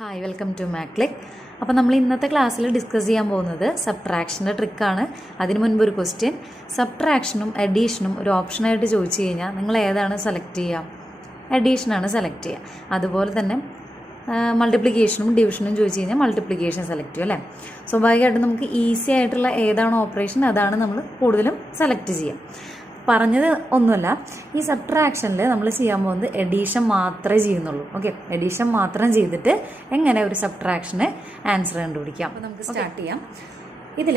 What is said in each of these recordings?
Hi welcome to മാക്ലിക്. അപ്പോൾ നമ്മൾ ഇന്നത്തെ ക്ലാസ്സിൽ ഡിസ്കസ് ചെയ്യാൻ പോകുന്നത് സബ്ട്രാക്ഷൻ്റെ ട്രിക്കാണ്. അതിന് മുൻപ് ഒരു ക്വസ്റ്റ്യൻ, സബ്ട്രാക്ഷനും അഡീഷനും ഒരു ഓപ്ഷനായിട്ട് ചോദിച്ചു കഴിഞ്ഞാൽ നിങ്ങൾ ഏതാണ് സെലക്ട് ചെയ്യുക? അഡീഷനാണ് സെലക്ട് ചെയ്യുക. അതുപോലെ തന്നെ മൾട്ടിപ്ലിക്കേഷനും ഡിവിഷനും ചോദിച്ചു കഴിഞ്ഞാൽ മൾട്ടിപ്ലിക്കേഷൻ സെലക്ട് ചെയ്യും അല്ലേ. സ്വാഭാവികമായിട്ടും നമുക്ക് ഈസി ആയിട്ടുള്ള ഏതാണ് ഓപ്പറേഷൻ അതാണ് നമ്മൾ കൂടുതലും സെലക്ട് ചെയ്യുക. പറഞ്ഞത് ഒന്നുമല്ല, ഈ സബ്ട്രാക്ഷനിൽ നമ്മൾ ചെയ്യാൻ പോകുന്നത് എഡീഷൻ മാത്രമേ ചെയ്യുന്നുള്ളൂ. ഓക്കെ, എഡീഷൻ മാത്രം ചെയ്തിട്ട് എങ്ങനെ ഒരു സബ്ട്രാക്ഷന് ആൻസർ കണ്ടുപിടിക്കാം. അപ്പോൾ നമുക്ക് സ്റ്റാർട്ട് ചെയ്യാം. ഇതിൽ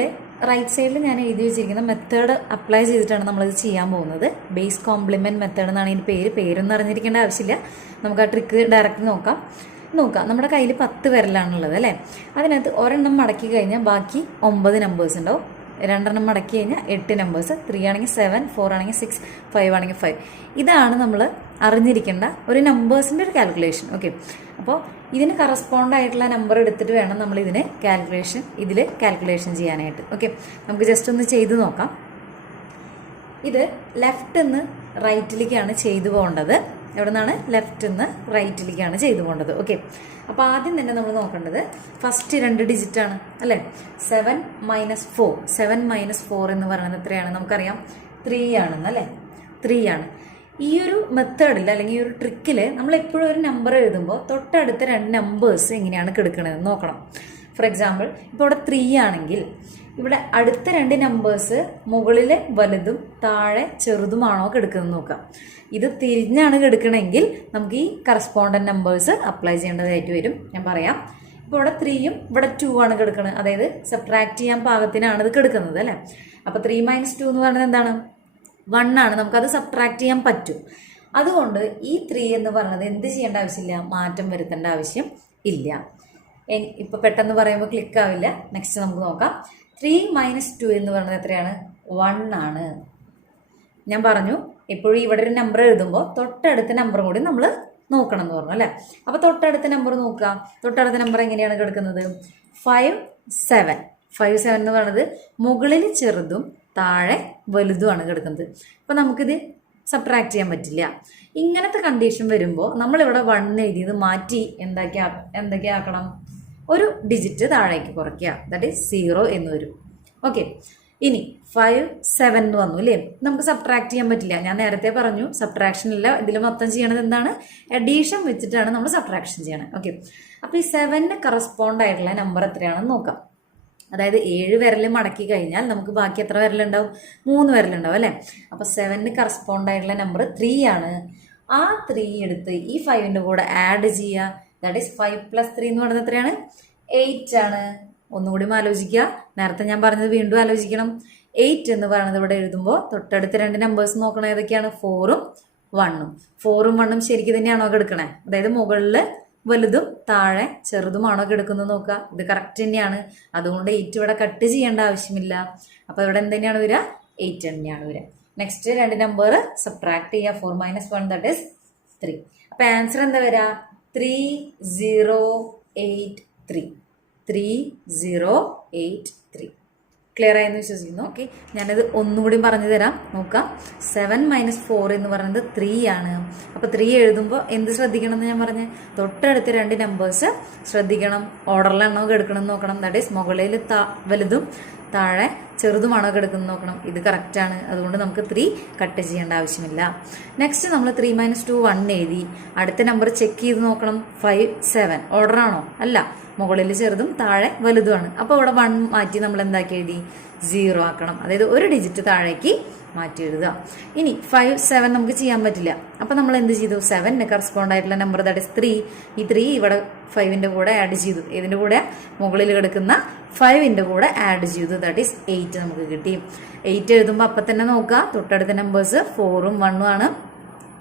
റൈറ്റ് സൈഡിൽ ഞാൻ എഴുതി വെച്ചിരിക്കുന്ന മെത്തേഡ് അപ്ലൈ ചെയ്തിട്ടാണ് നമ്മളിത് ചെയ്യാൻ പോകുന്നത്. ബേസ് കോംപ്ലിമെൻറ്റ് മെത്തേഡ് എന്നാണ് ഇതിൻ്റെ പേരൊന്നും അറിഞ്ഞിരിക്കേണ്ട ആവശ്യമില്ല. നമുക്ക് ആ ട്രിക്ക് ഡയറക്റ്റ് നോക്കാം. നമ്മുടെ കയ്യിൽ 10 വിരലാണുള്ളത് അല്ലേ. അതിനകത്ത് ഒരെണ്ണം മടക്കി കഴിഞ്ഞാൽ ബാക്കി 9 നമ്പേഴ്സ് ഉണ്ടാവും. 2 എണ്ണം മടക്കി കഴിഞ്ഞാൽ 8 നമ്പേഴ്സ്. 3 ആണെങ്കിൽ 7, 4 ആണെങ്കിൽ 6, 5 ആണെങ്കിൽ 5. ഇതാണ് നമ്മൾ അറിഞ്ഞിരിക്കേണ്ട ഒരു നമ്പേഴ്സിൻ്റെ ഒരു കാൽക്കുലേഷൻ. ഓക്കെ, അപ്പോൾ ഇതിന് കറസ്പോണ്ട് ആയിട്ടുള്ള നമ്പർ എടുത്തിട്ട് വേണം നമ്മൾ ഇതിൽ കാൽക്കുലേഷൻ ചെയ്യാനായിട്ട്. ഓക്കെ, നമുക്ക് ജസ്റ്റ് ഒന്ന് ചെയ്ത് നോക്കാം. ഇത് ലെഫ്റ്റ് നിന്ന് റൈറ്റിലേക്കാണ് ചെയ്തു പോകേണ്ടത്. എവിടെ നിന്നാണ്? ലെഫ്റ്റ് നിന്ന് റൈറ്റിലേക്കാണ് ചെയ്തു പോകേണ്ടത്. ഓക്കെ, അപ്പോൾ ആദ്യം തന്നെ നമ്മൾ നോക്കേണ്ടത് ഫസ്റ്റ് 2 ഡിജിറ്റാണ് അല്ലേ. 7 - 4. 7 - 4 എന്ന് പറയുന്നത് എത്രയാണ്? നമുക്കറിയാം 3 ആണെന്ന് അല്ലേ. 3 ആണ്. ഈ ഒരു മെത്തേഡിൽ അല്ലെങ്കിൽ ഈ ഒരു ട്രിക്കിൽ നമ്മൾ എപ്പോഴും ഒരു നമ്പർ എഴുതുമ്പോൾ തൊട്ടടുത്ത 2 നമ്പേഴ്സ് എങ്ങനെയാണ് കിടക്കണതെന്ന് നോക്കണം. ഫോർ എക്സാമ്പിൾ, ഇപ്പോൾ ഇവിടെ 3 ആണെങ്കിൽ ഇവിടെ അടുത്ത 2 നമ്പേഴ്സ് മുകളിൽ വലുതും താഴെ ചെറുതുമാണോ കിടക്കുന്നത് നോക്കാം. ഇത് തിരിഞ്ഞാണ് കിടക്കണമെങ്കിൽ നമുക്ക് ഈ കറസ്പോണ്ടന്റ് നമ്പേഴ്സ് അപ്ലൈ ചെയ്യേണ്ടതായിട്ട് വരും. ഞാൻ പറയാം. ഇപ്പോൾ ഇവിടെ 3യും ഇവിടെ 2 ആണ് കിടക്കുന്നത്. അതായത് സബ്ട്രാക്ട് ചെയ്യാൻ പാകത്തിനാണ് ഇത് കിടക്കുന്നത് അല്ലേ. അപ്പോൾ 3 - 2 എന്ന് പറയുന്നത് എന്താണ്? 1 ആണ്. നമുക്കത് സബ്ട്രാക്ട് ചെയ്യാൻ പറ്റും. അതുകൊണ്ട് ഈ 3 എന്ന് പറയുന്നത് എന്ത് ചെയ്യേണ്ട ആവശ്യമില്ല, മാറ്റം വരുത്തേണ്ട ആവശ്യം ഇല്ല. ഇപ്പോൾ പെട്ടെന്ന് പറയുമ്പോൾ ക്ലിക്ക് ആവില്ല. നെക്സ്റ്റ് നമുക്ക് നോക്കാം. 3 - 2 എന്ന് പറയുന്നത് എത്രയാണ്? 1 ആണ്. ഞാൻ പറഞ്ഞു എപ്പോഴും ഇവിടെ ഒരു നമ്പർ എഴുതുമ്പോൾ തൊട്ടടുത്ത നമ്പറും കൂടി നമ്മൾ നോക്കണം എന്ന് പറഞ്ഞു അല്ലേ. അപ്പോൾ തൊട്ടടുത്ത നമ്പർ നോക്കുക. തൊട്ടടുത്ത നമ്പർ എങ്ങനെയാണ് കിടക്കുന്നത്? 5, 7. 5, 7 എന്ന് പറയുന്നത് മുകളിൽ ചെറുതും താഴെ വലുതുമാണ് കിടക്കുന്നത്. അപ്പോൾ നമുക്കിത് സബ്ട്രാക്ട് ചെയ്യാൻ പറ്റില്ല. ഇങ്ങനത്തെ കണ്ടീഷൻ വരുമ്പോൾ നമ്മളിവിടെ 1 എഴുതിയത് മാറ്റി എന്തൊക്കെ ആക്കണം? ഒരു ഡിജിറ്റ് താഴേക്ക് കുറയ്ക്കുക. ദാറ്റ് ഈസ് 0 എന്ന് വരും. ഓക്കെ, ഇനി 5, 7 എന്ന് വന്നു അല്ലേ. നമുക്ക് സബ്ട്രാക്ട് ചെയ്യാൻ പറ്റില്ല. ഞാൻ നേരത്തെ പറഞ്ഞു സബ്ട്രാക്ഷനില്ല. ഇതിൽ മൊത്തം ചെയ്യണത് എന്താണ്? അഡീഷൻ വെച്ചിട്ടാണ് നമ്മൾ സബ്ട്രാക്ഷൻ ചെയ്യണത്. ഓക്കെ, അപ്പോൾ ഈ 7ന് കറസ്പോണ്ട് ആയിട്ടുള്ള നമ്പർ എത്രയാണെന്ന് നോക്കാം. അതായത് 7 വിരൽ മടക്കി കഴിഞ്ഞാൽ നമുക്ക് ബാക്കി എത്ര വിരലുണ്ടാവും? 3 വിരലുണ്ടാവും അല്ലേ. അപ്പോൾ 7ന് കറസ്പോണ്ട് ആയിട്ടുള്ള നമ്പർ 3 ആണ്. ആ 3 എടുത്ത് ഈ 5ൻ്റെ കൂടെ ആഡ് ചെയ്യുക. ദാറ്റ് ഈസ് 5 + 3 എന്ന് പറയുന്നത് എത്രയാണ്? 8 ആണ്. ഒന്നുകൂടി ആലോചിക്കുക. നേരത്തെ ഞാൻ പറഞ്ഞത് വീണ്ടും ആലോചിക്കണം. 8 എന്ന് പറയുന്നത് ഇവിടെ എഴുതുമ്പോൾ തൊട്ടടുത്ത 2 നമ്പേഴ്സ് നോക്കണം. ഏതൊക്കെയാണ്? 4ഉം 1ഉം. 4ഉം 1ഉം ശരിക്കും തന്നെയാണോ കിടക്കണേ? അതായത് മുകളിൽ വലുതും താഴെ ചെറുതുമാണോ കിടക്കുന്നത് നോക്കുക. ഇത് കറക്റ്റ് തന്നെയാണ്. അതുകൊണ്ട് 8 ഇവിടെ കട്ട് ചെയ്യേണ്ട ആവശ്യമില്ല. അപ്പോൾ ഇവിടെ എന്ത് വരിക? 8 തന്നെയാണ് വരിക. നെക്സ്റ്റ് 2 നമ്പർ സബ്ട്രാക്ട് ചെയ്യുക. 4 - 1 ദാറ്റ് ഈസ് 3. അപ്പോൾ ആൻസർ എന്താ വരിക? 3083. 3083. ക്ലിയർ ആയെന്ന് വിശ്വസിക്കുന്നു. ഓക്കെ, ഞാനത് ഒന്നുകൂടി പറഞ്ഞു തരാം. നോക്കാം. 7 - 4 എന്ന് പറയുന്നത് 3 ആണ്. അപ്പോൾ 3 എഴുതുമ്പോൾ എന്ത് ശ്രദ്ധിക്കണം എന്ന് ഞാൻ പറഞ്ഞ്, തൊട്ടടുത്ത 2 നമ്പേഴ്സ് ശ്രദ്ധിക്കണം. ഓർഡറിലാണോ കിടക്കണം നോക്കണം. ദാറ്റ് ഈസ് മുകളിൽ വലുതും താഴെ ചെറുതുമാണോ കിടക്കുന്നത് നോക്കണം. ഇത് കറക്റ്റാണ്. അതുകൊണ്ട് നമുക്ക് 3 കട്ട് ചെയ്യേണ്ട ആവശ്യമില്ല. നെക്സ്റ്റ് നമ്മൾ 3 - 2 1 എഴുതി. അടുത്ത നമ്പർ ചെക്ക് ചെയ്ത് നോക്കണം. 5, 7 ഓർഡറാണോ? അല്ല, മുകളിൽ ചെറുതും താഴെ വലുതുമാണ്. അപ്പോൾ ഇവിടെ 1 മാറ്റി നമ്മൾ എന്താക്കി എഴുതി? 0 ആക്കണം. അതായത് ഒരു ഡിജിറ്റ് താഴേക്ക് മാറ്റി എഴുതുക. ഇനി 5, 7 നമുക്ക് ചെയ്യാൻ പറ്റില്ല. അപ്പോൾ നമ്മൾ എന്ത് ചെയ്തു? 7ന് കറസ്പോണ്ട് ആയിട്ടുള്ള നമ്പർ ദാറ്റ് ഈസ് 3. ഈ 3 ഇവിടെ 5ൻ്റെ കൂടെ ആഡ് ചെയ്തു. ഇതിൻ്റെ കൂടെ മുകളിൽ കിടക്കുന്ന 5ൻ്റെ കൂടെ ആഡ് ചെയ്തു. ദാറ്റ് ഈസ് 8 നമുക്ക് കിട്ടി. 8 എഴുതുമ്പോൾ അപ്പം തന്നെ നോക്കുക. തൊട്ടടുത്ത നമ്പേഴ്സ് 4ഉം 1ഉം ആണ്.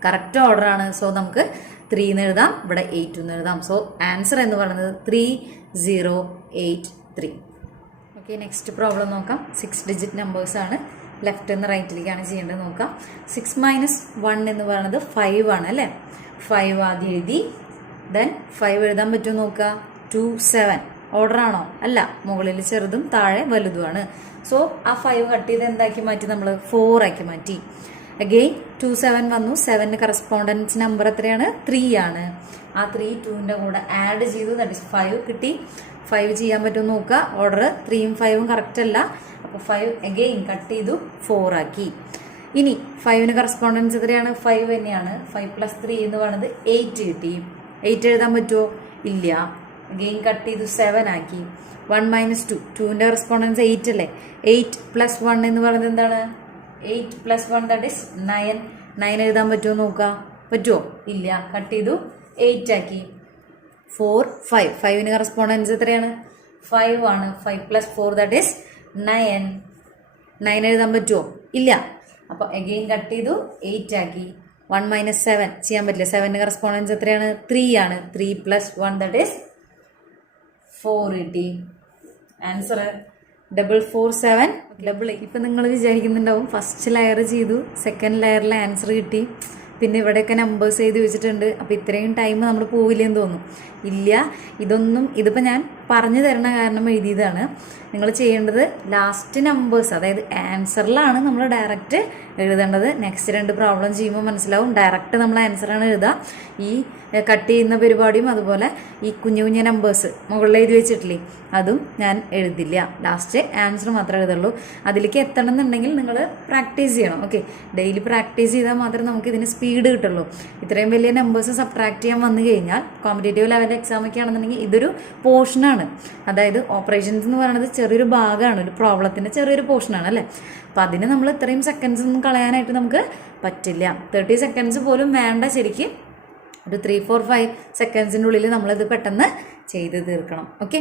കറക്റ്റ് ഓർഡറാണ്. സോ നമുക്ക് 3 എന്ന് എഴുതാം. ഇവിടെ 8 എന്ന് എഴുതാം. സോ ആൻസർ എന്ന് പറയുന്നത് 3083. ഓക്കെ, നെക്സ്റ്റ് പ്രോബ്ലം നോക്കാം. 6 ഡിജിറ്റ് നമ്പേഴ്സ് ആണ്. ലെഫ്റ്റ് നിന്ന് റൈറ്റിലേക്കാണ് ചെയ്യേണ്ടത്. നോക്കാം. 6 - 1 എന്ന് പറയുന്നത് 5 ആണ് അല്ലേ. 5 ആദ്യം എഴുതി. ദെൻ 5 എഴുതാൻ പറ്റുമോ നോക്കുക. 2, 7 ഓർഡറാണോ? അല്ല, മുകളിൽ ചെറുതും താഴെ വലുതുമാണ്. സോ ആ 5 കട്ട് ചെയ്ത് എന്താക്കി മാറ്റി? നമ്മൾ 4 ആക്കി മാറ്റി. അഗെയിൻ 2 7 വന്നു. 7 കറസ്പോണ്ടൻസ് നമ്പർ എത്രയാണ്? 3 ആണ്. ആ 3 2ൻ്റെ കൂടെ ആഡ് ചെയ്തു, ദാറ്റ് ഇസ് 5 കിട്ടി. 5 ചെയ്യാൻ പറ്റുമെന്ന് നോക്കുക. ഓർഡർ 3ഉം 5ഉം കറക്റ്റ് അല്ല. അപ്പോൾ 5 അഗെയിൻ കട്ട് ചെയ്തു 4 ആക്കി. ഇനി 5ന് കറസ്പോണ്ടൻസ് എത്രയാണ്? 5 തന്നെയാണ്. 5 + 3 എന്ന് പറയുന്നത് 8 കിട്ടി. 8 എഴുതാൻ പറ്റുമോ? ഇല്ല. അഗെയിൻ കട്ട് ചെയ്തു 7 ആക്കി. 1 - 2, 2ൻ്റെ കറസ്പോണ്ടൻസ് 8 അല്ലേ? 8 + 1 എന്ന് പറയുന്നത് എന്താണ്? 8 + 1 ദാറ്റ് ഇസ് 9. 9 എഴുതാൻ പറ്റുമോ നോക്കുക. പറ്റുമോ? ഇല്ല. കട്ട് ചെയ്തു 8 ആക്കി. 4 5. 5ന് കറസ്പോണ്ടൻസ് എത്രയാണ്? 5 ആണ്. 5 + 4 ദാറ്റ് ഇസ് 9. 9 എഴുതാൻ പറ്റുമോ? ഇല്ല. അപ്പോൾ അഗെയിൻ കട്ട് ചെയ്തു 8 ആക്കി. 1 - 7 ചെയ്യാൻ പറ്റില്ല. 7ന് കറസ്പോണ്ടൻസ് എത്രയാണ്? 3 ആണ്. 3 + 1 ദാറ്റ് ഇസ് 4 കിട്ടി. ആൻസർ 447 8. ഇപ്പം നിങ്ങൾ വിചാരിക്കുന്നുണ്ടാവും ഫസ്റ്റ് ലെയർ ചെയ്തു, സെക്കൻഡ് ലെയറിലെ ആൻസർ കിട്ടി, പിന്നെ ഇവിടെയൊക്കെ നമ്പേഴ്സ് എഴുതി വെച്ചിട്ടുണ്ട്, അപ്പോൾ ഇത്രയും ടൈം നമ്മൾ പോവില്ലെന്ന് തോന്നും. ഇല്ല, ഇതിപ്പോൾ ഞാൻ പറഞ്ഞു തരണ കാരണം എഴുതിയതാണ്. നിങ്ങൾ ചെയ്യേണ്ടത് ലാസ്റ്റ് നമ്പേഴ്സ്, അതായത് ആൻസറിലാണ് നമ്മൾ ഡയറക്റ്റ് എഴുതേണ്ടത്. നെക്സ്റ്റ് 2 പ്രോബ്ലം ചെയ്യുമ്പോൾ മനസ്സിലാവും, ഡയറക്റ്റ് നമ്മൾ ആൻസറാണ് എഴുതുക. ഈ കട്ട് ചെയ്യുന്ന പരിപാടിയും അതുപോലെ ഈ കുഞ്ഞു കുഞ്ഞു നമ്പേഴ്സ് മുകളിൽ എഴുതി വെച്ചിട്ടില്ലേ, അതും ഞാൻ എഴുതില്ല. ലാസ്റ്റ് ആൻസർ മാത്രമേ എഴുതുള്ളൂ. അതിലേക്ക് എത്തണം എന്നുണ്ടെങ്കിൽ നിങ്ങൾ പ്രാക്ടീസ് ചെയ്യണം. ഓക്കെ, ഡെയിലി പ്രാക്ടീസ് ചെയ്താൽ മാത്രമേ നമുക്ക് ഇതിന് സ്പീഡ് കിട്ടുള്ളൂ. ഇത്രയും വലിയ നമ്പേഴ്സ് സബ്ട്രാക്ട് ചെയ്യാൻ വന്നു കഴിഞ്ഞാൽ കോമ്പറ്റേറ്റീവ് ലെവൽ എക്സാം ഒക്കെ ആണെന്നുണ്ടെങ്കിൽ ഇതൊരു പോർഷനാണ്. അതായത് ഓപ്പറേഷൻസ് എന്ന് പറയുന്നത് ചെറിയൊരു ഭാഗമാണ്, ഒരു പ്രോബ്ലത്തിൻ്റെ ചെറിയൊരു പോർഷനാണ് അല്ലേ. അപ്പോൾ അതിന് നമ്മൾ ഇത്രയും സെക്കൻഡ്സ് ഒന്നും കളയാനായിട്ട് നമുക്ക് പറ്റില്ല. 30 സെക്കൻഡ്സ് പോലും വേണ്ട. ശരിക്കും ഒരു 3 4 5 സെക്കൻഡ്സിൻ്റെ ഉള്ളിൽ നമ്മളിത് പെട്ടെന്ന് ചെയ്ത് തീർക്കണം. ഓക്കെ.